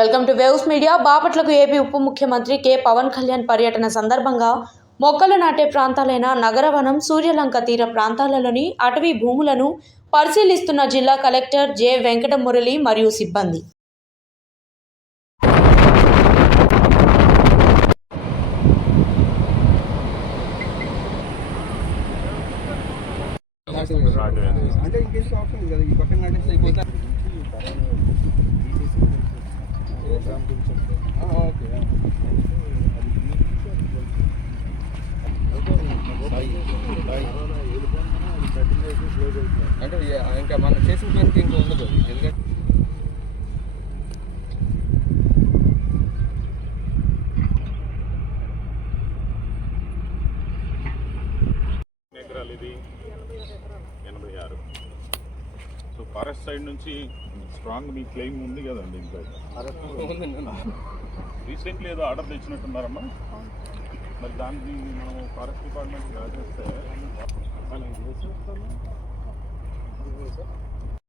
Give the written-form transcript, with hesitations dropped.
Welcome to Waves Media. బాపట్లకు AP ఉప ముఖ్యమంత్రి కె పవన్ కళ్యాణ్ పర్యటన సందర్భంగా మొక్కలు నాటే ప్రాంతాలైన నగరవనం, సూర్యలంక తీర ప్రాంతాలలోని అటవీ భూములను పరిశీలిస్తున్న జిల్లా కలెక్టర్ జె వెంకట మురళి మరియు సిబ్బంది. అంటే ఇంకేసి ఆప్షన్ కదా, ఈ పక్కన నడిస్తే అయిపోతా. ఓకే, అంటే ఇంకా మనం చేసిన పనికి ఇంకా ఉండదు. ఎందుకంటే ఇది 86. సో ఫారెస్ట్ సైడ్ నుంచి స్ట్రాంగ్ మీ క్లెయిమ్ ఉంది కదండి. ఇంకా రీసెంట్లీ ఏదో ఆర్డర్ తెచ్చినట్టున్నారమ్మా. మరి దానికి మనం ఫారెస్ట్ డిపార్ట్మెంట్ చేస్తే